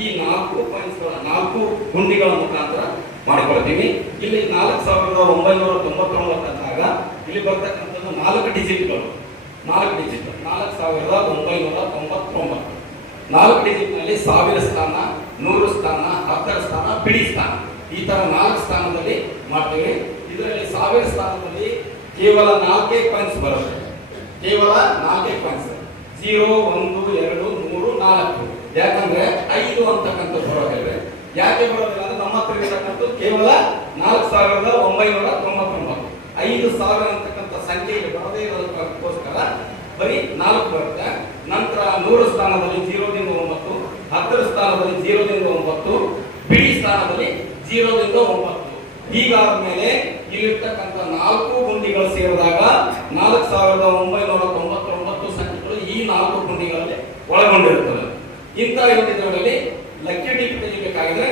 ಈ 4 ಪಾಯಿಂಟ್ಸ್ಗಳ 4 ಗುಂಡಿಗಳ ಮುಖಾಂತರ ಮಾಡಿಕೊಳ್ತೀವಿ. ಇಲ್ಲಿ 4999 ಅಂದಾಗ ಇಲ್ಲಿ ಬರ್ತಕ್ಕಂಥದ್ದು 4 ಡಿಜಿಟ್ಗಳು. 4 ಡಿಜಿಟ್ 4999. 4 ಡಿಜಿಟ್ ನಲ್ಲಿ 1000 ಸ್ಥಾನ, 100 ಸ್ಥಾನ, 10 ಸ್ಥಾನ, ಬಿಡಿ ಸ್ಥಾನ, ಈ ತರ 4 ಸ್ಥಾನದಲ್ಲಿ ಮಾಡ್ತೀವಿ. ಇದರಲ್ಲಿ 1000 ಸ್ಥಾನದಲ್ಲಿ ಕೇವಲ 4 ಪಾಯಿಂಟ್ಸ್ ಬರುತ್ತೆ. ಕೇವಲ 4 ಪಾಯಿಂಟ್ಸ್ 0 1 2 3 4. ಯಾಕಂದ್ರೆ 5 ಅಂತಕ್ಕಂಥ ಬರೋದಿಲ್ಲ. ಯಾಕೆ ಬರೋದಿಲ್ಲ ಅಂದ್ರೆ ನಮ್ಮ ಹತ್ರ ಇರತಕ್ಕಂಥ ಕೇವಲ 4999. 5000 ಅಂತಕ್ಕಂಥ ಸಂಖ್ಯೆಗೆ ಬರದೇ ಇರೋದಕ್ಕೋಸ್ಕರ ಬರೀ 4 ಬರುತ್ತೆ. ನಂತರ 100 ಸ್ಥಾನದಲ್ಲಿ 0 ದಿಂದ 9, 10 ಸ್ಥಾನದಲ್ಲಿ 0 ದಿಂದ 9, ಬಿಡಿ ಸ್ಥಾನದಲ್ಲಿ 0 ದಿಂದ 9. ಹೀಗಾದ ಮೇಲೆ ಇಲ್ಲಿರ್ತಕ್ಕಂಥ 4 ಗುಂಡಿಗಳು ಸೇರಿದಾಗ 4999 ಸಂಖ್ಯೆಗಳು ಈ 4 ಗುಂಡಿಗಳಲ್ಲಿ ಒಳಗೊಂಡಿರುತ್ತವೆ. ಇಂತಹ ಯೋಜನೆಗಳಲ್ಲಿ ಲಕ್ಕಿ ಡಿಪ್ ತೆಗಿಬೇಕಾಗಿದ್ರೆ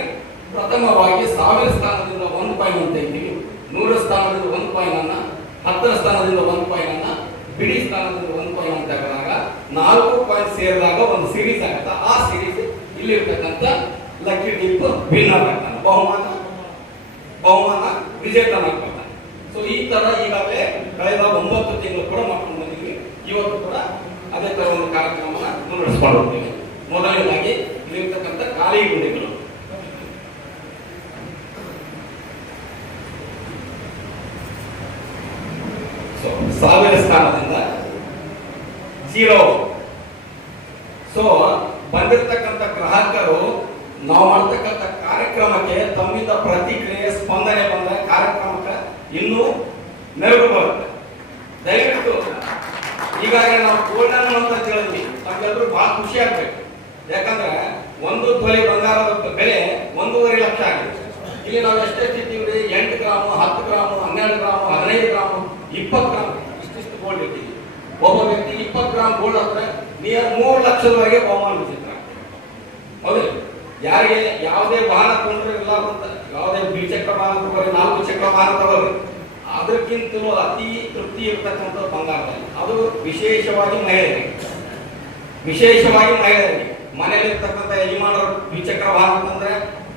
ಪ್ರಥಮವಾಗಿ 1000 ಸ್ಥಾನದಿಂದ 1 ಪಾಯಿಂಟ್ ಅಂತ ತೆಗಿತೀವಿ, 100 ಸ್ಥಾನದಿಂದ 1 ಪಾಯಿಂಟ್ ಅನ್ನ, 10 ಸ್ಥಾನದಿಂದ 1 ಪಾಯಿಂಟ್ ಅನ್ನ, ಬಿಡಿ ಸ್ಥಾನದಿಂದ 1 ಪಾಯಿಂಟ್ ಅಂತ ತೆಗೆದಾಗ 4 ಪಾಯಿಂಟ್ ಸೇರಿದಾಗ ಒಂದು ಸೀರೀಸ್ ಆಗುತ್ತೆ. ಆ ಸೀರೀಸ್ ಇಲ್ಲಿರ್ತಕ್ಕಂಥ ಲಕ್ಕಿ ಡಿಪ್ ವಿನ್ನರ್ ಆಗ್ತಾನೆ, ಬಹುಮಾನ ವಿಜೇತನಾಗ್ತಾನೆ. ಸೊ ಈ ತರ ಈಗಾಗಲೇ ಕಳೆದ 9 ತಿಂಗಳು ಕೂಡ ಮಾಡ್ಕೊಂಡು ಬಂದಿದ್ವಿ. ಇವತ್ತು ಕೂಡ ಅದೇ ತರ ಒಂದು ಕಾರ್ಯಕ್ರಮನ ಮುನ್ನಡೆಸ್ಕೊಂಡು ಹೋಗ್ತೀವಿ. ಮೊದಲನೇದಾಗಿ ಇಲ್ಲಿರ್ತಕ್ಕಂಥ ಖಾಲಿ ಗುಂಡಿಗಳು. ಸೊ 1000 ಸ್ಥಾನದಿಂದ 0. ಸೊ ಬಂದಿರತಕ್ಕಂಥ ಗ್ರಾಹಕರು ನಾವು ಮಾಡ್ತಕ್ಕಂಥ ಕಾರ್ಯಕ್ರಮಕ್ಕೆ ತಮ್ಮಿಂದ ಪ್ರತಿಕ್ರಿಯೆ ಸ್ಪಂದನೆ ಬಂದ ಕಾರ್ಯಕ್ರಮಕ್ಕೆ ಇನ್ನೂ ಮೆರುಗು ಬರುತ್ತೆ. ದಯವಿಟ್ಟು ಈಗಾಗಲೇ ನಾವು ಗೋಲ್ಡನ್ ಅಂತ ಹೇಳಿದ್ವಿ, ನಮ್ಗೆಲ್ಲರೂ ಬಹಳ ಖುಷಿ ಆಗ್ಬೇಕು. ಯಾಕಂದ್ರೆ 1 ತೊಲೆ ಬಂಗಾರದ ಬೆಲೆ 1.5 ಲಕ್ಷ ಆಗಿದೆ. ಇಲ್ಲಿ ನಾವು ಎಷ್ಟೆಷ್ಟಿದ್ದೀವಿ? 8 gram, 10 gram, 12 gram, 15 gram, 20 gram ಇಷ್ಟಿಷ್ಟು ಗೋಲ್ಡ್ ಇಟ್ಟಿದ್ದೀವಿ. ಒಬ್ಬ ವ್ಯಕ್ತಿ 20 ಗ್ರಾಮ್ ಗೋಲ್ಡ್ ಹತ್ರ ನಿಯರ್ 3 ಲಕ್ಷದವರೆಗೆ ಬಹುಮಾನ ವಿಚಿತ್ರ. ಹೌದು, ಯಾರಿಗೆ ಯಾವುದೇ ವಾಹನ ಕೊಂಡ್ರೆ ಇಲ್ಲ ಅಂತ, ಯಾವುದೇ ದ್ವಿಚಕ್ರ ವಾಹನ ತಗೋರಿ, 4 ಚಕ್ರ ವಾಹನ ತಗೋರಿ, ಅದಕ್ಕಿಂತಲೂ ಅತಿ ತೃಪ್ತಿ ಇರ್ತಕ್ಕಂಥ ಬಂಗಾರದಲ್ಲಿ ಅದು ವಿಶೇಷವಾಗಿ ಮಹಿಳೆಯರಿಗೆ ಮನೆಯಲ್ಲಿ ಇರ್ತಕ್ಕಂಥ ಯಜಮಾನರು ದ್ವಿಚಕ್ರ ವಾಹನ ಅಂತಂದ್ರೆ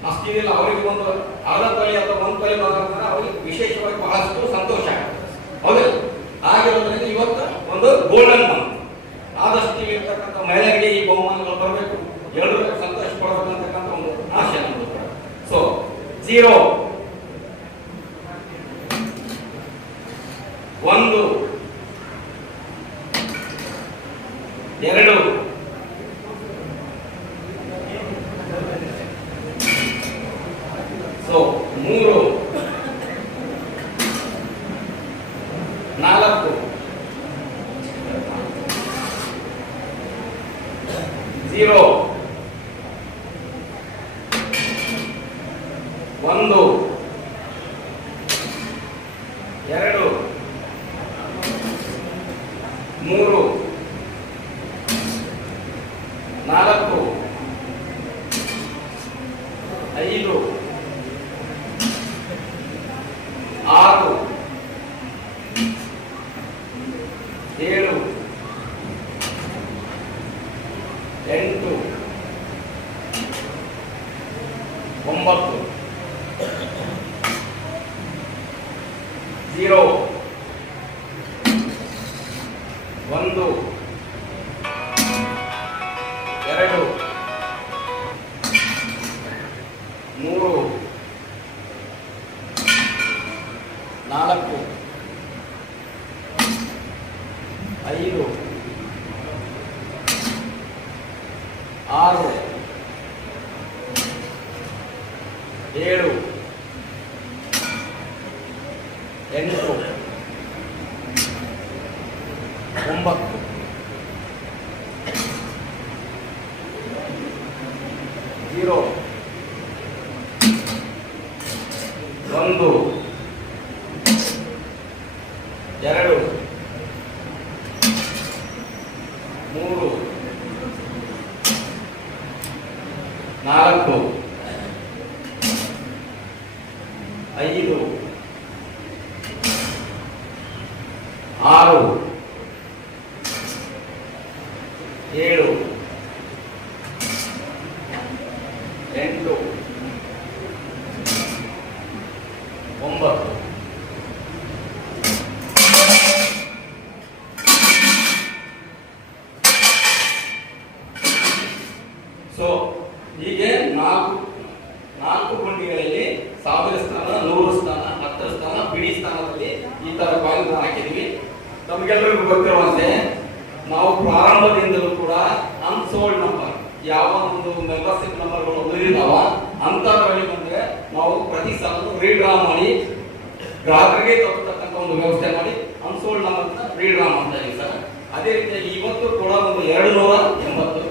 ಅಷ್ಟಿದಿಲ್ಲ, ಅವರಿಗೆ ಒಂದು ಅರ್ಧ ತೊಲೆ ಅಥವಾ 1 ತೊಲೆ ಬಂಗಾರ ಅವರಿಗೆ ವಿಶೇಷವಾಗಿ ಬಹಳಷ್ಟು ಸಂತೋಷ ಆಗುತ್ತೆ. ಹೌದು, ಆಗಿರೋದ್ರಿಂದ ಇವತ್ತು ಒಂದು ಗೋಲ್ಡನ್ ಮಂತ್. ಆದಷ್ಟು ಇರ್ತಕ್ಕಂಥ ಮಹಿಳೆಯರಿಗೆ ಈ ಬಹುಮಾನಗಳು ಬರಬೇಕು, ಎಲ್ಲರೂ ಸಂತೋಷ ಪಡಬೇಕಂತಕ್ಕಂಥ ಒಂದು ಆಶೆ ನಮ್ಮದು. ಸೊ 0 1 2 ಸೊ 3 4 0 1 2 3 4 5 6 7 8 9 0 1 2 3 4 5 6 7 8 9 0 1 2 3 4 5 6 7 8 9 ಸೊ ಹೀಗೆ ನಾಲ್ಕು ಗುಂಡಿಗಳಲ್ಲಿ 1000 ಸ್ಥಾನ, 100 ಸ್ಥಾನ, 10 ಸ್ಥಾನ, ಬಿಡಿ ಸ್ಥಾನದಲ್ಲಿ ಈ ತರ ಕಾಯಿನ್ ಹಾಕಿದ್ವಿ. ನಮಗೆಲ್ಲರಿಗೂ ಗೊತ್ತಿರುವಂತೆ ನಾವು ಪ್ರಾರಂಭದಿಂದಲೂ ಕೂಡ ಅನ್ಸೋಲ್ಡ್ ನಂಬರ್ ಯಾವ ಒಂದು ಮೆಂಬರ್ಶಿಪ್ ನಂಬರ್ಗಳು ಉಳಿದಿದ್ದಾವ ಅಂತದ್ರಲ್ಲಿ ಬಂದ್ರೆ ನಾವು ಪ್ರತಿ ಸಾಲ ರೀಡ್ರಾ ಮಾಡಿ ಗ್ರಾಹಕರಿಗೆ ತಪ್ಪತಕ್ಕಂಥ ಒಂದು ವ್ಯವಸ್ಥೆ ಮಾಡಿ ಅನ್ಸೋಲ್ಡ್ ನಂಬರ್ ರೀಡ್ರಾ ಮಾಡ್ತಾ ಇದೀವಿ ಸರ್. ಅದೇ ರೀತಿ ಇವತ್ತು ಕೂಡ ಒಂದು 280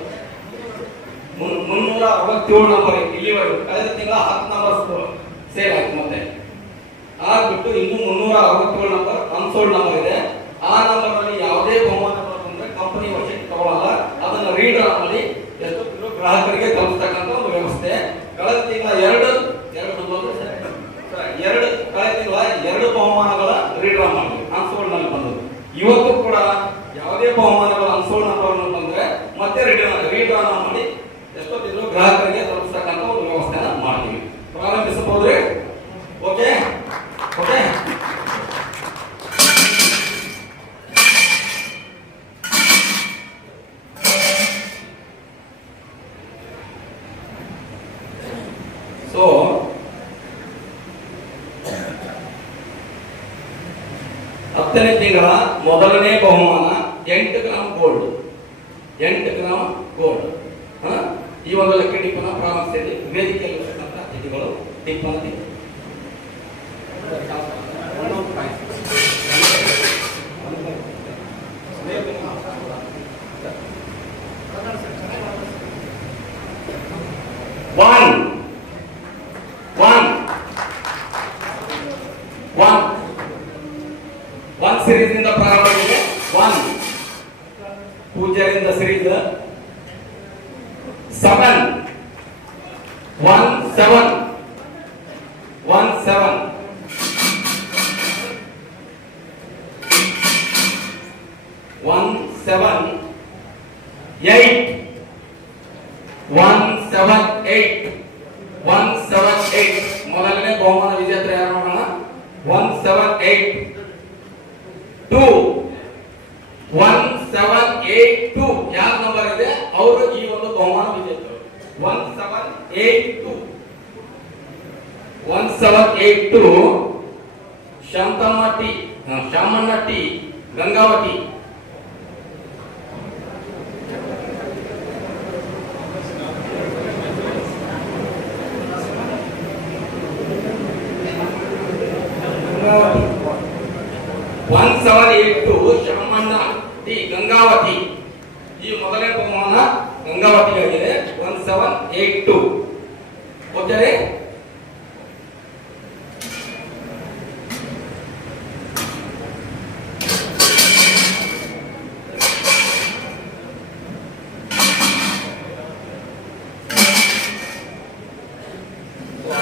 367 ನಂಬರ್ ಇಲ್ಲಿವರೆಗೂ ಕಳೆದ ತಿಂಗಳ 10 ನಂಬರ್ ಸೇಲ್ ಆಯ್ತು. ಮತ್ತೆ ಆಗ್ಬಿಟ್ಟು ಇನ್ನು 367 ನಂಬರ್ ಅನ್ಸೋಲ್ಡ್ ನಂಬರ್ ಇದೆ. ಆ ನಂಬರ್ ನಲ್ಲಿ ಯಾವುದೇ ಬಹುಮಾನ ಬಂದ್ರೆ ಕಂಪನಿ ವಶಕ್ಕೆ ತಗೊಳ್ಳಲ್ಲ, ಅದನ್ನ ರೀಡರ್ ಮಾಡಿ ಎಷ್ಟು ಗ್ರಾಹಕರಿಗೆ ತಲುಪಿಸ್ತಕ್ಕಂಥ ಒಂದು ವ್ಯವಸ್ಥೆ. ಕಳೆದ ತಿಂಗಳ ಎರಡು ಬಹುಮಾನಗಳ ರೀಡರ್ ಮಾಡಿ ಅನ್ಸೋಲ್ಡ್ ನಲ್ಲಿ ಬಂದದ್ದು. ಇವತ್ತು ಕೂಡ ಯಾವುದೇ ಬಹುಮಾನಗಳ ಅನ್ಸೋಲ್ಡ್ ನಂಬರ್ ಬಂದ್ರೆ ಮತ್ತೆ ರೀಡರ್ ಮಾಡಿ ಎಷ್ಟೊತ್ತಿದ್ರು ಗ್ರಾಹಕರಿಗೆ ತಲುಪಿಸ್ತಕ್ಕಂಥ ಒಂದು ವ್ಯವಸ್ಥೆನ ಮಾಡ್ತೀವಿ. ಪ್ರಾರಂಭಿಸಬಹುದ್ರಿ? Okay okay. ಸೊ 10ನೇ ತಿಂಗಳ ಮೊದಲನೇ ಬಹುಮಾನ 8 ಗ್ರಾಂ ಗೋಲ್ಡ್. 8 ಗ್ರಾಂ ಗೋಲ್ಡ್ ಈ ಒಂದು ಲಕ್ಕಿ ಟಿಪ್ಪನ ಪ್ರಾರಂಭಿಸಿದೆ. ವೇದಿಕೆಯಲ್ಲಿ ಇರತಕ್ಕಂಥ ಅತಿಥಿಗಳು ಟಿಪ್ಪನ ಒನ್ ಸಿರೀಸ್ ಇಂದ ಪ್ರಾರಂಭವಾಗಿದೆ. 1 ಪೂಜ್ಯರಿಂದ ಸಿರೀಸ್ 7 1 7 1 7 1 7 8 1 7 8 1 7 8 ಮೊದಲನೇ ಬಹುಮಾನ ವಿಜೇತರು ಯಾರು ನೋಡೋಣ. 1 7 8 2 1 7 8 2 ಯಾವ ನಂಬರ್ ಇದೆ ಅವರು ಈ ಒಂದು ಬಹುಮಾನ ವಿಜೇತರು. 1 7 8 2 1 7 8 2 ಶಾಮಣ್ಣ ಟಿ ಗಂಗಾವತಿ. ಶಾಮಣ್ಣ ಟಿ ಗಂಗಾವತಿ ಈ ಮೊದಲನೇ ಬಹುಮಾನ ಗಂಗಾವತಿಗಾಗಿದೆ. 1 7 8 2 ಓಕೆ.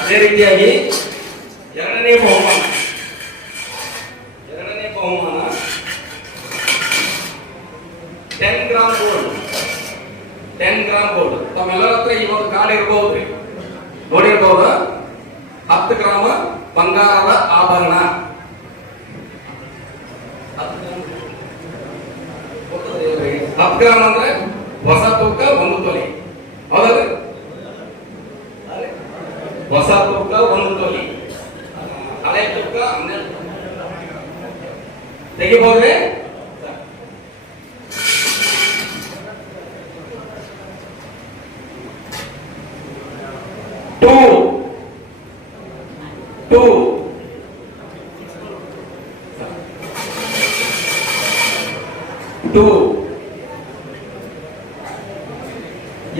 ಅದೇ ರೀತಿಯಾಗಿ ಎರಡನೇ ಬಹುಮಾನ 10 ಗ್ರಾಂ ಗೋಲ್ಡ್. 10 ಗ್ರಾಂ ಗೋಲ್ಡ್ ತಮ್ಮೆಲ್ಲರ ಹತ್ರ ಈ ಒಂದು ಕಾರ್ಡ್ ಇರಬಹುದ್ರಿ, ನೋಡಿರ್ಬಹುದು. 10 ಗ್ರಾಂ ಬಂಗಾರದ ಆಭರಣ. 10 ಗ್ರಾಂ ಅಂದ್ರೆ ಹೊಸ ತೂಕ 1 ತೊಲೆ, ಹೌದಲ್ರಿ? ಹೊಸ ತೂಕ 1 ತೊಲೆ, ಹಳೆ ತೂಕ 12 ತೆಗಿಬಹುದ್ರಿ? 2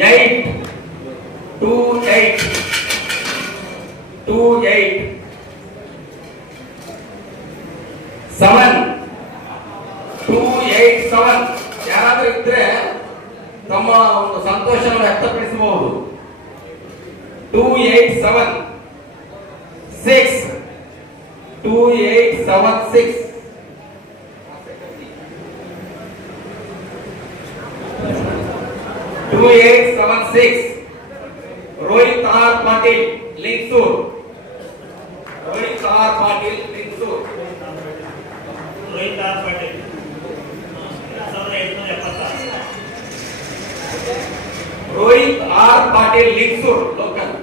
8 7 287 ಯಾರಾದ್ರೂ ಇದ್ರೆ ತಮ್ಮ ಒಂದು ಸಂತೋಷವನ್ನು ವ್ಯಕ್ತಪಡಿಸಬಹುದು. 287 6 2876 2876 Rohit R Patil Lingasur. Rohit R Patil Lingasur. Rohit R Patil 1876. Rohit R Patil Lingasur local.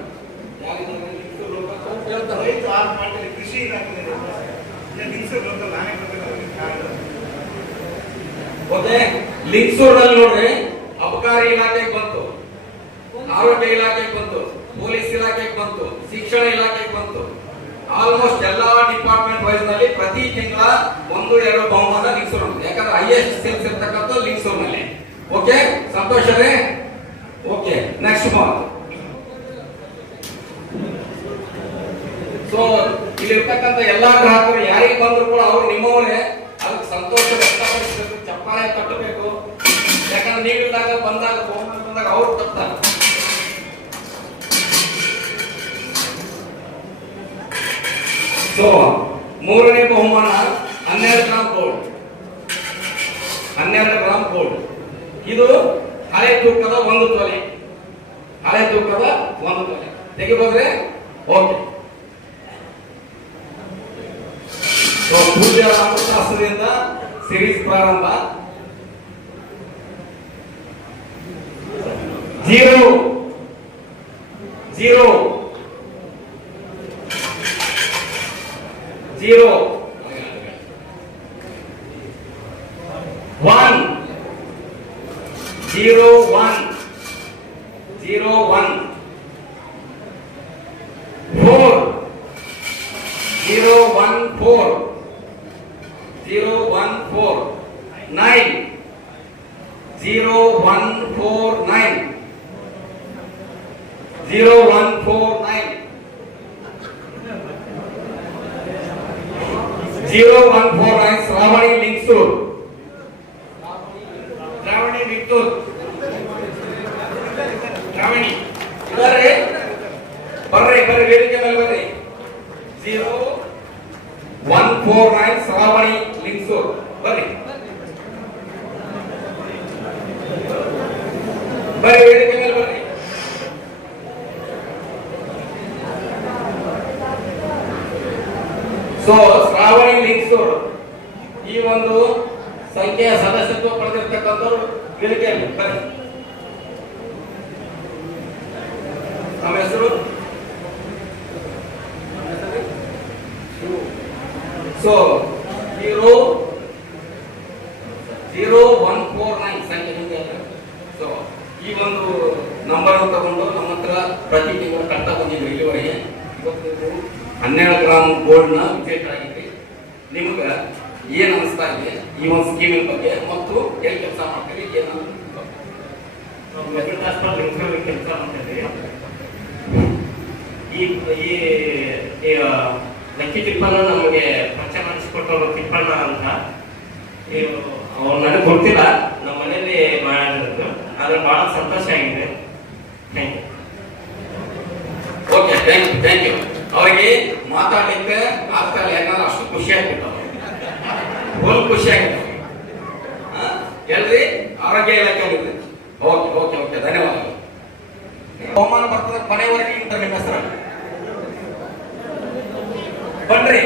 Rohit R Patil ಕೃಷಿ ಇಲಾಖೆ ಲೋಕಲ್. ಓಕೆ, ಲಿಂಗಸೂರಲ್ಲಿ ನೋಡ್ರಿ ಅಬಕಾರಿ ಇಲಾಖೆಗೆ ಬಂತು, ಆರೋಗ್ಯ ಇಲಾಖೆಗೆ ಬಂತು, ಪೊಲೀಸ್ ಇಲಾಖೆಗೆ ಬಂತು, ಶಿಕ್ಷಣ ಇಲಾಖೆಗೆ ಬಂತು. ಆಲ್ಮೋಸ್ಟ್ ಎಲ್ಲಾ ಡಿಪಾರ್ಟ್ಮೆಂಟ್ ವೈಸ್ ನಲ್ಲಿ ಪ್ರತಿ ತಿಂಗಳ 1-2 ಬಹುಮಾನ ಲಿಂಗಸೂರು. ಯಾಕಂದ್ರೆ ಹೈಯೆಸ್ಟ್ ಸೇಲ್ಸ್ ಇರ್ತಕ್ಕಂಥ ಲಿಂಗಸೂರಿನಲ್ಲಿ. ಓಕೆ, ಸಂತೋಷರೇ? Okay, next mark. ಸೊ ಇಲ್ಲಿರ್ತಕ್ಕಂಥ ಎಲ್ಲಾ ಗ್ರಾಹಕರು ಯಾರಿಗೆ ಬಂದ್ರು ಕೂಡ ಅವರು ನಿಮ್ಮವರೇ. ಅದಕ್ಕೆ ಸಂತೋಷ ವ್ಯಕ್ತಪಡಿಸಬೇಕು, ಚಪ್ಪಾಳೆ ತಟ್ಟಬೇಕು. ಯಾಕಂದ್ರೆ ನೀವಿಲ್ದಾಗ ಬಂದಾಗ ಬಹುಮಾನ ಬಂದಾಗ ಅವ್ರು ತಪ್ತಾರೆ. ಸೊ 3ನೇ ಬಹುಮಾನ 12 ಗ್ರಾಂ ಗೋಲ್ಡ್. 12 gram gold. ಇದು ಹಳೆ ತೂಕದ 1 ತೊಲೆ. ಹಳೆ ತೂಕದ 1 ತೊಲೆ ತೆಗಿಬೋದ್ರೆ? ಓಕೆ. ಸೊ ಪೂಜ್ಯ ರಾಮಶಾಸ್ತ್ರದಿಂದ ಸಿರೀಸ್ ಪ್ರಾರಂಭ. 0 0 0 1 0 1 0 1 4 0 1 4 0 1 4 9 0 1 4 9 0 1 4 9 0 1 4 9 ಶ್ರಾವಣಿ ಲಿಂಗಸೂರ್. ಶ್ರಾವಣಿ ಲಿಂಗಸೂರ್. ಶ್ರಾವಣಿ ಬರ್ರಿ ಬರ್ರಿ ಬರ್ರಿ ವೇದಿಕೆ ಮೇಲೆ ಬರ್ರಿ. 0 1 4 9 ಶ್ರಾವಣಿ ಲಿಂಗಸೂರ್ ಬರ್ರಿ ಬರ್ರಿ ವೇದಿಕೆ ಮೇಲೆ ಬರ್ರಿ. ಸೊ ಶ್ರಾವಣಿ ಲಿಂಗಸೂರ್ ಈ ಒಂದು ಸಂಖ್ಯೆಯ ಸದಸ್ಯತ್ವ ಪಡೆದಿರ್ತಕ್ಕಂಥವ್ರು ವೇದಿಕೆಯಲ್ಲಿ ಬರ್ರಿ. ನಮ್ಮ ಹೆಸರು? ಸೊ 0 0 1 4 9 ಸಂಖ್ಯೆ ನಿಮಗೆ. ಸೊ ಈ ಒಂದು ನಂಬರ್ ತಗೊಂಡು ನಮ್ಮ ಹತ್ರ ಪ್ರತಿ ತಿಂಗಳು ಕಟ್ಟ ಬಂದಿದ್ರು ಇಲ್ಲಿವರೆಗೆ. ಇವತ್ತು 12 ಗ್ರಾಂ ಗೋಲ್ಡ್ ನ ವಿಜೇತರಾಗಿದ್ರಿ. ನಿಮ್ಗೆ ಏನ್ ಅನಿಸ್ತಾ ಇದೆ ಈ ಒಂದು ಸ್ಕೀಮಿನ ಬಗ್ಗೆ ಮತ್ತು ಎಲ್ಲಿ ಕೆಲಸ ಮಾಡ್ತೀರಿ? ಏನು ಮೆಡಿಕಲ್ ಹಾಸ್ಪಿಟಲ್ ಲಿಂಗಸೂರಲ್ಲಿ ಕೆಲಸ ಮಾಡ್ತಿದ್ವಿ. ಈ ಲಕ್ಕಿ ತಿಪ್ಪಣ್ಣ ನಮಗೆ ಪರಿಚಯ ಮಾಡಿಸ್ಕೊಟ್ಟವರು ತಿಪ್ಪಣ್ಣ ಅಂತ. ಅವ್ರು ನನಗೆ ಗೊತ್ತಿಲ್ಲ, ನಮ್ಮ ಮನೆಯಲ್ಲಿ ಮಾಡಿದ್ರು. ಆದ್ರೆ ಬಹಳ ಸಂತೋಷ ಆಗಿದೆ. Thank you. Okay, thank you. ಅವರಿಗೆ ಮಾತಾಡ್ಲಿಕ್ಕೆ ಆಗ್ತಾ ಇಲ್ಲ, ಯಾಕಂದ್ರೆ ಅಷ್ಟು ಖುಷಿ ಆಗ್ಬಿಟ್ಟು ಫುಲ್ ಖುಷಿ ಆಗಿದೆ. ಎಲ್ರಿ ಆರೋಗ್ಯ ಇಲಾಖೆ. ಓಕೆ ಓಕೆ ಓಕೆ, ಧನ್ಯವಾದಗಳು. ಬಹುಮಾನ ಬರ್ತದೆ ಕೊನೆವರೆಗೆ ಇರ್ತಾರೆ. ನಿಮ್ಮ ಹೆಸರು ಬನ್ರಿ.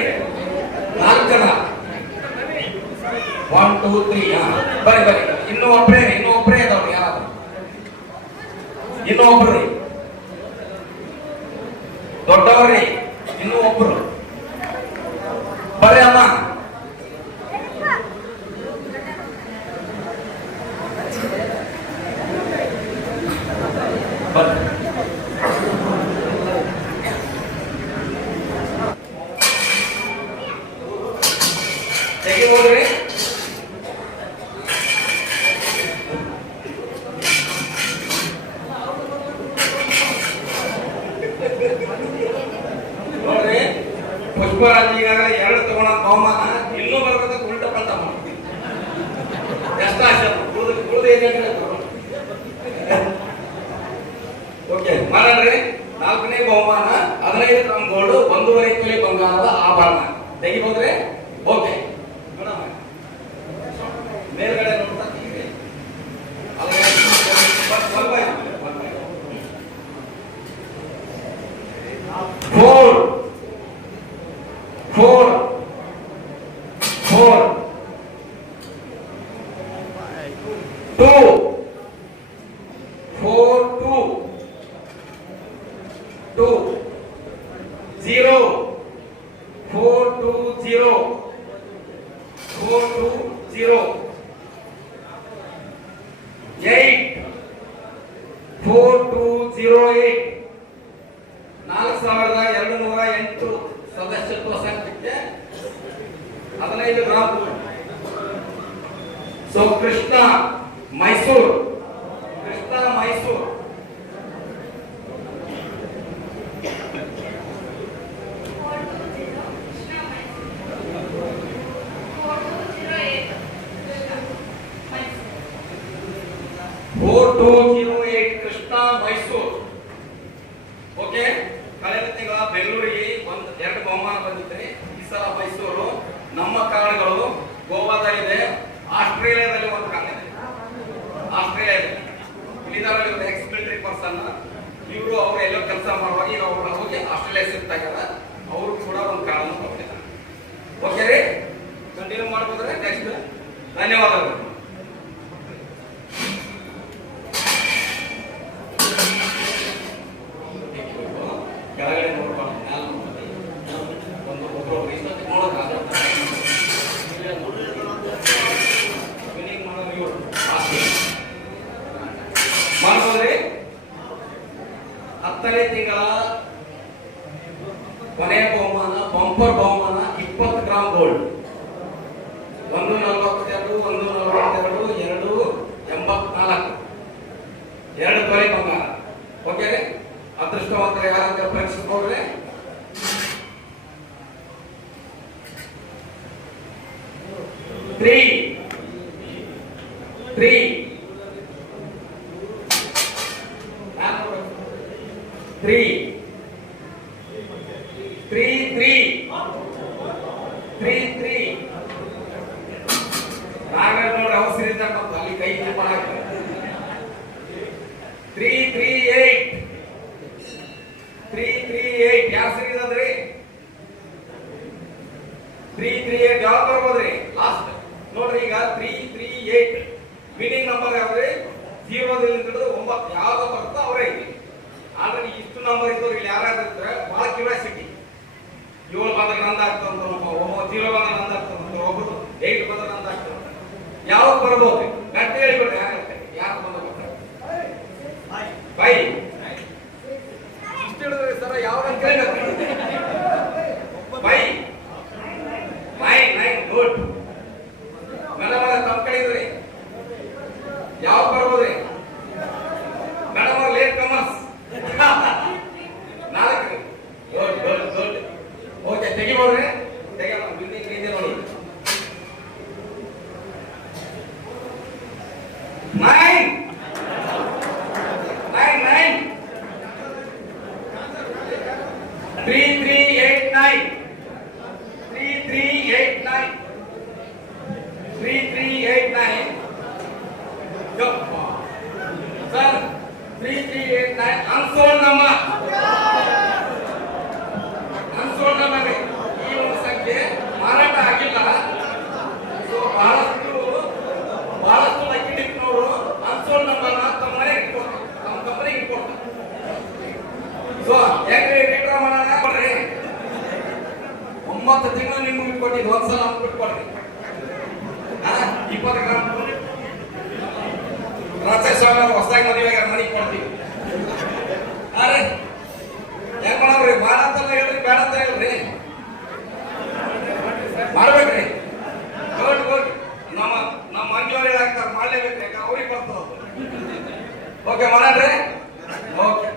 4 ಜನ 1 2 3 ಬರ್ರಿ ಬರ್ರಿ. ಇನ್ನೂ ಒಬ್ಬರೇ ಇದಾವ್ರಿ. ಯಾರಾದ್ರು ಇನ್ನೂ ಒಬ್ರು ರೀ, ದೊಡ್ಡವ್ರಿ. ಇನ್ನೂ ಒಬ್ರು ಬರ್ರಿ ಅಮ್ಮ. ಬರ್ರಿ. ಹೇಗೆ ನೋಡ್ರಿ? ನೋಡ್ರಿ, ಪುಷ್ಪರಾಜ್ ಈಗಾಗಲೇ 2 ತಗೊಂಡ ಬಹುಮಾನ. ಇನ್ನೂ ಬರ್ಬೇಕು ಉಲ್ಟ ಪಲ್ಟ ಮಾಡ್ತೀವಿ. ಎಷ್ಟು ಆಸೆ ಓಕೆ ಮಾಡ್ರಿ. 4ನೇ ಬಹುಮಾನ 15 ಗ್ರಾಂ ಗೋಲ್ಡ್, 1.5 ತೊಲೆ ಬಂಗಾರದ ಆಭರಣ ತೆಗಿಬೋದ್ರಿ? ಓಕೆ ಮೇಲ್ಗಡೆ ನೋಡ್ತಾ 4208 4208 ಸದಸ್ಯತ್ವ ಸಂಖ್ಯೆ 15 gram. So Krishna Mysuru 4208 Krishna Mysuru. Okay, ಕಳೆದ ತಿಂಗಳ ಬೆಂಗಳೂರಿಗೆ ಎರಡು ಬಹುಮಾನ ಬಂದಿದೆ. ಈ ಸಲ ಮೈಸೂರು. ನಮ್ಮ ಕಾರ್ಡ್ಗಳು ಗೋವಾದಲ್ಲಿದೆ, ಆಸ್ಟ್ರೇಲಿಯಾದಲ್ಲಿ ಒಂದು ಕಾರ್ಡ್ ಇದೆ. ಆಸ್ಟ್ರೇಲಿಯಾದಲ್ಲಿ ಇಲ್ಲಿದ್ದಾರೆ ಇವರು ಎಕ್ಸ್ ಮಿಲಿಟರಿ ಪರ್ಸನ್. ಇವರು ಅವರು ಎಲ್ಲೋ ಕೆಲಸ ಮಾಡುವಾಗ ಈಗ ಅವರು ಹೋಗಿ ಆಸ್ಟ್ರೇಲಿಯಾ ಶಿಫ್ಟ್ ಆಗ್ಯಾರ. ಅವರು ಕೂಡ ಒಂದು ಕಾರ್ಡ್ ಕೊಟ್ಟಿದ್ದಾರೆ. ಓಕೆ ರೀ, ಕಂಟಿನ್ಯೂ ಮಾಡ್ಬೋದ್ರೆ ನೆಕ್ಸ್ಟ್. ಧನ್ಯವಾದಗಳು. ಕೆಳಗಡೆ ನೋಡ್ಕೊಂಡು ಮ್ಯಾಲ ಒಂದು ಒಬ್ಬರು ಇಷ್ಟೊತ್ತಿಗೆ ನೋಡೋದು ವಿನಿಂಗ್ ಮಾಡೋದು ಇವರು ಮಾಡ್ಬೋದ್ರಿ. 10ನೇ ತಿಂಗಳ ಕೊನೆಯ ಬಹುಮಾನ, ಬಂಪರ್ ಬಹುಮಾನ 20 ಗ್ರಾಮ್ ಗೋಲ್ಡ್. 142, 142, 284, 2 ತೊಲೆ ಬಂಗಾರ. ಓಕೆ, ಅದೃಷ್ಟವಂತರ ಯಾರಂತ ಪರೀಕ್ಷಿಸ್ಬೋದ್ರೆ. Three three three three three three three ನಾಗರ ನೋಡಿ ಅವಸರ ಅಲ್ಲಿ ಕೈ ಮಾಡಾಕ. 338 338 ಯಾವ ಸೀರೀಸ್ ಅದ್ರಿ? 338 ಯಾವ ಬರ್ಬೋದ್ರಿ? ಲಾಸ್ಟ್ ನೋಡ್ರಿ, ಈಗ 338 ವಿನಿಂಗ್ ನಂಬರ್ ಯಾವ್ದ್ರಿ? 0 ಹಿಡಿದು 9 ಯಾವ್ದು ಬರುತ್ತೋ ಅವರೇ. ಆಲ್ರೆಡಿ ಇಷ್ಟು ನಂಬರ್ ಇದ್ದವ್ರು ಇಲ್ಲಿ ಯಾರಾದ್ರೂ ಇದ್ರೆ ಬಹಳ ಕ್ಯೂರಿಯಾಸಿಟಿ. 7 ಬಂದ್ರೆ ನಂದು ಆಗ್ತದಂತ, 0 ಬಂದ್ರೆ ನಂದು ಆಗ್ತದಂತ, ಒಬ್ಬರು 8 ಬಂದ್ರೆ ನಂದು ಆಗ್ತದಂತ. ಯಾವ್ದು ಬರ್ಬೋದು ಗಟ್ಟಿ ಹೇಳಿಬಿಡ್ರಿ. ಯಾರು ಬಂದ ಬೈ ಇಷ್ಟು ಹೇಳಿದ್ರಿ ಸರ, ಯಾವ್ದು ಕೇಳಬೇಕು ಬೈ 9 ಗುಡ್. ಮೇಡಮ್ ಅವ್ರ ತಮ್ಮ ಕಡೆ ಇದ್ರಿ ಯಾವ ಬರ್ಬೋದ್ರಿ? ಮೇಡಮ್ ಅವ್ರ late comers 4 good good good. Okay, ತೆಗಿಬೋದ್ರಿ? ತೆಗಿಯೋಣ. ಬಿಲ್ಡಿಂಗ್ ಇದೆ ನೋಡಿ. 9 3389 3389 3389 sir 3389 unsold number. Unsold number ಈ ಒಂದು ಸಂಖ್ಯೆ ಮಾರಾಟ ಆಗಿಲ್ಲ. ಸೊ ಬಹಳಷ್ಟು ಲಕ್ಕಿ ಟಿಪ್ನವರು ಅನ್ಸೋಲ್ಡ್ ನಂಬರ್ ತಮ್ಮ ಮನೆಗೆ ಇಟ್ಕೊಡ್ತಾರೆ, ತಮ್ಮ ಕಂಪನಿಗೆ ಇಟ್ಕೊಡ್ತಾರೆ. ಸೊ ಯಾಕೆ ರಿಟ್ರಾ ಮಾಡೋಣ ಕೊಡ್ರಿ. 9 ತಿಂಗಳು ನಿಮ್ಗೆ ಬಿಟ್ಕೊಟ್ಟಿದ್ದು, ಒಂದ್ಸಲ ನಮ್ಗೆ ಬಿಟ್ಕೊಡ್ರಿ. 20 ಗ್ರಾಮ್ ರಾಜೇಶ್ವರ ಹೊಸದಾಗಿ ಮದುವೆ ಮನೆಗೆ ಕೊಡ್ತೀವಿ. ಅರೆ ಹೆಂಗ್ ಮಾಡವ್ರಿ? ಮಾಡ ಅಂತ ಹೇಳ್ರಿ, ಬೇಡ ಅಂತ ಹೇಳ್ರಿ, ಮಾಡ್ಬೇಕ್ರಿ. Good good. ನಮ್ಮ ಮಂಜೂರು ಹೇಳಾಕ್ತಾರ, ಮಾಡ್ಲೇಬೇಕ್ರಿ, ಅವ್ರಿಗೆ ಬರ್ತದ. ಓಕೆ, ಮಾಡಣ್ರಿ. ಓಕೆ,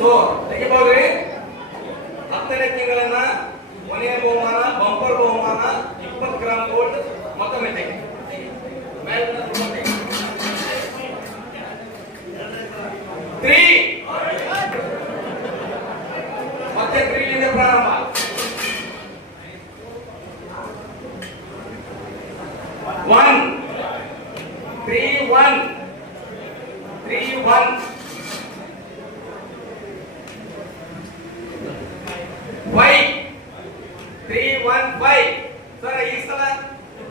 ಸೊ ತೆಗಿಬೋದ್ರಿ. 10ನೇ ತಿಂಗಳನ್ನ ಕೊನೆಯ ಬಹುಮಾನ, ಬಂಪರ್ ಬಹುಮಾನ 20 ಗ್ರಾಮ್ ಗೋಲ್ಡ್. ಮತ್ತೊಮ್ಮೆ ತೆಗಿ. 3 ಮತ್ತೆ 3 ಇಂದ ಪ್ರಾರಂಭ. 1 3 1 3 1 5 3 1 5. ಸರ್ ಈ ಸಲ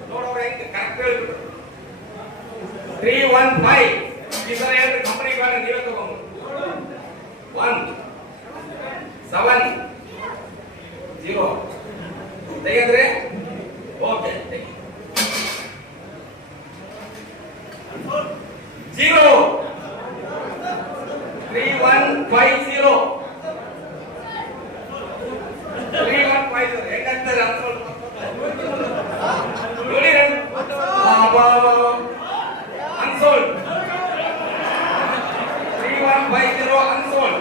ನೋಡೋರು ಹೆಂಗೆ ಕರೆಕ್ಟ್ ಹೇಳ್ಬಿಟ್ಟು 3 1 5. ಈ ಸಲ ಹೇಳ್ರಿ, ಕಂಪನಿ ಬೇಡ, ನೀವೇ ತಗೊಂಡು 1 7 0 ತೆಗೆದ್ರೆ. ಓಕೆ, 0 3150 3150 ಹೆಂಗಾಗ್ತಾರೆ ಅನ್ಸೋಲ್ಡ್ ನೋಡಿ ಅನ್ಸೋಲ್ಡ್ 3150 ಅನ್ಸೋಲ್ಡ್.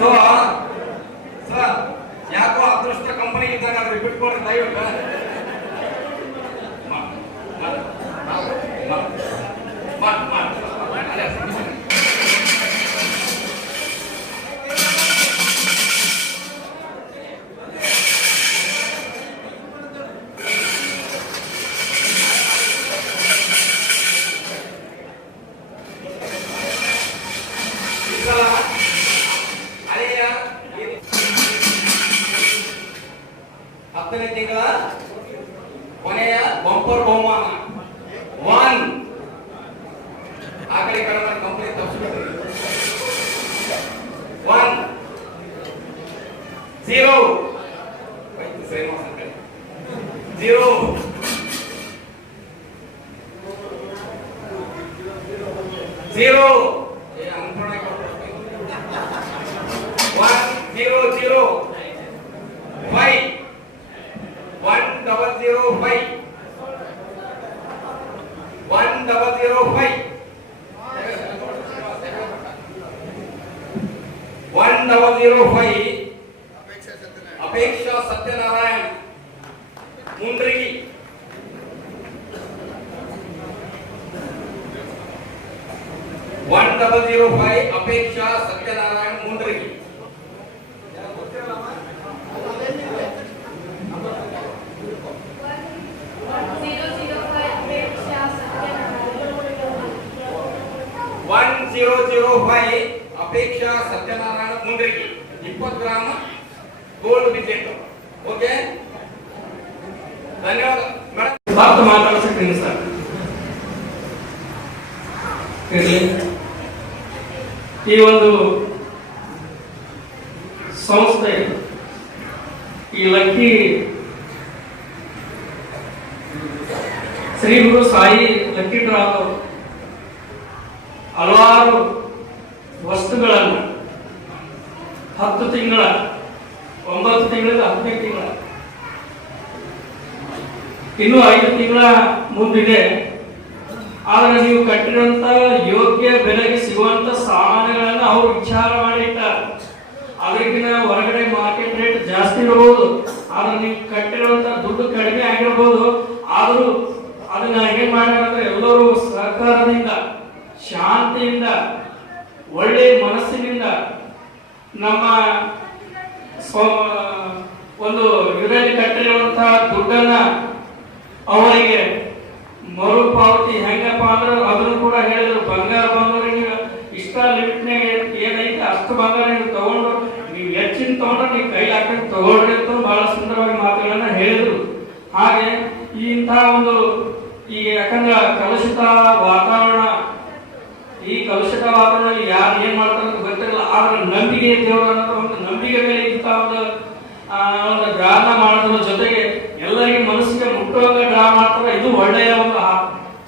ಸೊ ಸರ್ ಯಾಕೋ ಅದೃಷ್ಟ ಕಂಪನಿ ಇದ್ದಾಗ ಅದ್ರ ಬಿಟ್ಕೊಡ್ರಿ ದಯವಿಟ್ಟು. ಹತ್ತನೇ ತಿಂಗಳ ಕೊನೆಯ ಬಂಪರ್ ಬಹುಮಾನ 1 ಆ ಕಡೆ ಕಡೆ ಕಂಪನಿ ತಪ್ಪಿಸ್ಬಿಡ್ರಿ. 1 0 0 0 100 5 1005 1005 1005 ಅಪೇಕ್ಷಾ ಸತ್ಯನಾರಾಯಣ ಮುಂಡ್ರಿಗಿ. 1005 ಅಪೇಕ್ಷಾ ಸತ್ಯನಾರಾಯಣ ಮುಂಡ್ರಿಗಿ. ಅಪೇಕ್ಷಾ ಸತ್ಯನಾರಾಯಣ ಮುಂಡ್ರಿಗಿ 20 ಗ್ರಾಮ ಗೋಲ್ಡ್ ಬಿಜೆಟ್. ಓಕೆ, ಧನ್ಯವಾದ ಮೇಡಮ್. ಮಾತಾಡ್ಸಕ್ತೀನಿ ಸರ್. ಈ ಒಂದು ಸಂಸ್ಥೆ ಈ ಲಕ್ಕಿ ಶ್ರೀ ಗುರು ಸಾಯಿ ಲಕ್ಕಿ ಡ್ರಾ ಹಲವಾರು ವಸ್ತುಗಳನ್ನು 10 ತಿಂಗಳ 9 ತಿಂಗಳಿಂದ 10ನೇ ತಿಂಗಳ ಇನ್ನೂ 5 ತಿಂಗಳ ಮುಂದಿದೆ. ಆದರೆ ನೀವು ಕಟ್ಟಿರುವಂತ ಯೋಗ್ಯ ಬೆಲೆಗೆ ಸಿಗುವಂತ ಸಾಮಾನುಗಳನ್ನು ಅವರು ವಿಚಾರ ಮಾಡಿಟ್ಟಾರೆ. ಅದಕ್ಕಿಂತ ಹೊರಗಡೆ ಮಾರ್ಕೆಟ್ ರೇಟ್ ಜಾಸ್ತಿ ಇರಬಹುದು, ಆದ್ರೆ ನೀವು ಕಟ್ಟಿರುವಂತ ದುಡ್ಡು ಕಡಿಮೆ ಆಗಿರಬಹುದು. ಆದರೂ ಅದನ್ನ ಹೇಗೆ ಮಾಡಿದ್ರೆ ಎಲ್ಲರೂ ಸಹಕಾರದಿಂದ ಶಾಂತಿಯಿಂದ ಒಳ್ಳೆ ಮನಸ್ಸಿನಿಂದ ನಮ್ಮ ಒಂದು ಇದರಲ್ಲಿ ಕಟ್ಟಿರುವಂತಹ ದುಡ್ಡನ್ನ ಅವರಿಗೆ ಮರುಪಾವತಿ ಹೆಂಗಪ್ಪ ಅಂದ್ರೆ ಅದನ್ನು ಕೂಡ ಹೇಳಿದ್ರು. ಬಂಗಾರ ಬಂದವರಿಗೆ ನೀವು ಇಷ್ಟ ಲಿಮಿಟ್ನಾಗ ಏನೈತೆ ಅಷ್ಟು ಬಂಗಾರ ನೀವು ತಗೊಂಡು ನೀವು ಹೆಚ್ಚಿನ ತಗೊಂಡ್ರೆ ನೀವು ಕೈ ಹಾಕಿ ತಗೊಳ್ರಿ ಅಂತ ಬಹಳ ಸುಂದರವಾಗಿ ಮಾತುಗಳನ್ನ ಹೇಳಿದ್ರು. ಹಾಗೆ ಇಂತಹ ಒಂದು ಈಗ ಯಾಕಂದ್ರೆ ಕಲುಷಿತ ವಾತಾವರಣ, ಈ ಕಲುಷಿತ ವಾತಾವರಣದಲ್ಲಿ ಯಾರು ಏನ್ ಮಾಡ್ತಾರೆ ಅಂತ ಗೊತ್ತಿರಲ್ಲ. ಆದ್ರೆ ನಂಬಿಕೆ ದೇವರು ಅನ್ನೋದು ಒಂದು ನಂಬಿಕೆ ಮೇಲೆ ಇಂಥ ಒಂದು ಡ್ರಾನ ಮಾಡೋದ್ರ ಜೊತೆಗೆ ಎಲ್ಲರಿಗೂ ಮನಸ್ಸಿಗೆ ಮುಟ್ಟುವಂಗ ಡ್ರಾ ಮಾಡ್ತಾರೆ. ಇದು ಒಳ್ಳೆಯ ಒಂದು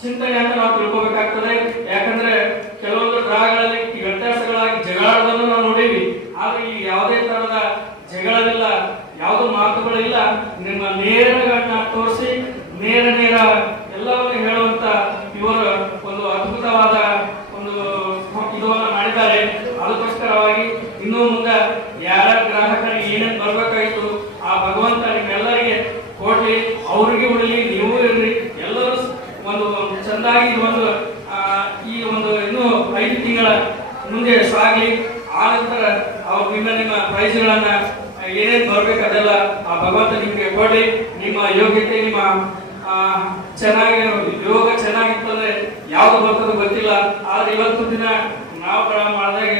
ಚಿಂತನೆ ಅಂತ ನಾವು ತಿಳ್ಕೊಬೇಕಾಗ್ತದೆ. ಯಾಕಂದ್ರೆ ಕೆಲವೊಂದು ಡ್ರಾಗಳಲ್ಲಿ ವ್ಯತ್ಯಾಸಗಳಾಗಿ ಜಗಳಾಡೋದನ್ನು ನಾವು ನೋಡೀವಿ. ಆದ್ರೆ ಈಗ ಯಾವುದೇ ತರಹದ ಜಗಳವಿಲ್ಲ, ಯಾವುದು ಮಾತುಗಳಿಲ್ಲ. ನಿಮ್ಮ ನೇರಗಳನ್ನ ತೋರಿಸಿ ನೇರ ಎಲ್ಲವನ್ನು ಹೇಳುವಂತ ಇವರ ಒಂದು ಅದ್ಭುತವಾದ ಒಂದು ಇದನ್ನು ಮಾಡಿದ್ದಾರೆ. ಅದಕ್ಕೋಸ್ಕರವಾಗಿ ಇನ್ನೂ ಮುಂದೆ ಯಾರ ಗ್ರಾಹಕರಿಗೆ ಏನೇನು ಬರ್ಬೇಕಾಯ್ತು ಆ ಭಗವಂತ ನಿಮ್ಮೆಲ್ಲರಿಗೆ ಕೊಡ್ಲಿ, ಅವ್ರಿಗೆ ಉಳಿಲಿ, ನೀವು ಇರ್ರಿ, ಎಲ್ಲರೂ ಒಂದು ಚಂದಾಗಿ ಈ ಒಂದು ಇನ್ನೂ 5 ತಿಂಗಳ ಮುಂದೆ ಸಾಗಲಿ. ಆ ನಂತರ ಅವ್ರು ನಿಮ್ಮ ಪ್ರೈಸ್ಗಳನ್ನ ಏನೇನು ಬರ್ಬೇಕು ಅದೆಲ್ಲ ಆ ಭಗವಂತ ನಿಮ್ಗೆ ಕೊಡ್ಲಿ. ನಿಮ್ಮ ಯೋಗ್ಯತೆ ನಿಮ್ಮ ಚೆನ್ನಾಗಿ ಯೋಗ ಚೆನ್ನಾಗಿತ್ತಂದ್ರೆ ಯಾವ್ದು ಬರ್ತದೋ ಗೊತ್ತಿಲ್ಲ. ಆದ್ರೆ ಇವತ್ತು ದಿನ ನಾವು ಮಾಡಿದಾಗ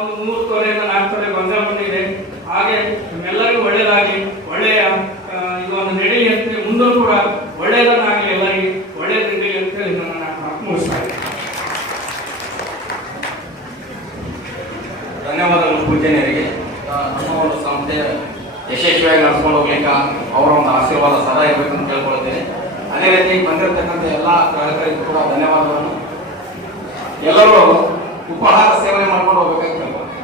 ಒಂದು 3 ತೊಲೆಯಿಂದ 4 ತೊಲೆ ಬಂಗಾರ ಬಂದಿದೆ. ಹಾಗೆ ನಿಮ್ಮೆಲ್ಲರಿಗೂ ಒಳ್ಳೇದಾಗಲಿ, ಒಳ್ಳೆಯ ಇದೊಂದು ನಡೀಲಿ ಅಂತ ಮುಂದೂ ಕೂಡ ಒಳ್ಳೆಯದನ್ನಾಗಲಿ, ಎಲ್ಲರಿಗೆ ಒಳ್ಳೆಯದಿರಲಿ ಅಂತ ನಾನು ಮುಗಿಸ್ತಾ ಇದ್ದೀನಿ. ಧನ್ಯವಾದಗಳು ಪೂಜ್ಯನಿಯರಿಗೆ. ನಮ್ಮ ಒಂದು ಸಂಸ್ಥೆ ಯಶಸ್ವಿ ಯಶಸ್ವಿಯಾಗಿ ನಡೆಸ್ಕೊಂಡು ಹೋಗ್ಲಿಕ್ಕೆ ಅವರ ಒಂದು ಆಶೀರ್ವಾದ ಸದಾ ಇರಬೇಕು ಅಂತ ಕೇಳ್ಕೊಳ್ತೀನಿ. ಅದೇ ರೀತಿ ಬಂದಿರತಕ್ಕಂಥ ಎಲ್ಲ ಗ್ರಾಹಕರಿಗೂ ಕೂಡ ಧನ್ಯವಾದಗಳನ್ನು. ಎಲ್ಲರೂ ಉಪಹಾರ ಸೇವನೆ ಮಾಡ್ಕೊಂಡು ಹೋಗ್ಬೇಕಂತ ಕೇಳ್ಕೊಳ್ತೀನಿ.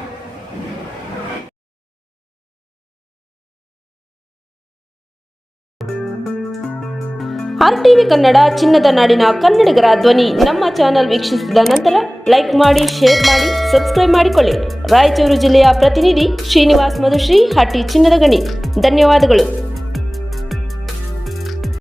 RTV ಕನ್ನಡ ಚಿನ್ನದ ನಾಡಿನ ಕನ್ನಡಿಗರ ಧ್ವನಿ ನಮ್ಮ ಚಾನೆಲ್ ವೀಕ್ಷಿಸಿದ ನಂತರ ಲೈಕ್ ಮಾಡಿ, ಶೇರ್ ಮಾಡಿ, ಸಬ್ಸ್ಕ್ರೈಬ್ ಮಾಡಿಕೊಳ್ಳಿ. ರಾಯಚೂರು ಜಿಲ್ಲೆಯ ಪ್ರತಿನಿಧಿ ಶ್ರೀನಿವಾಸ್ ಮಧುಶ್ರೀ, ಹಟ್ಟಿ ಚಿನ್ನದ ಗಣಿ. ಧನ್ಯವಾದಗಳು.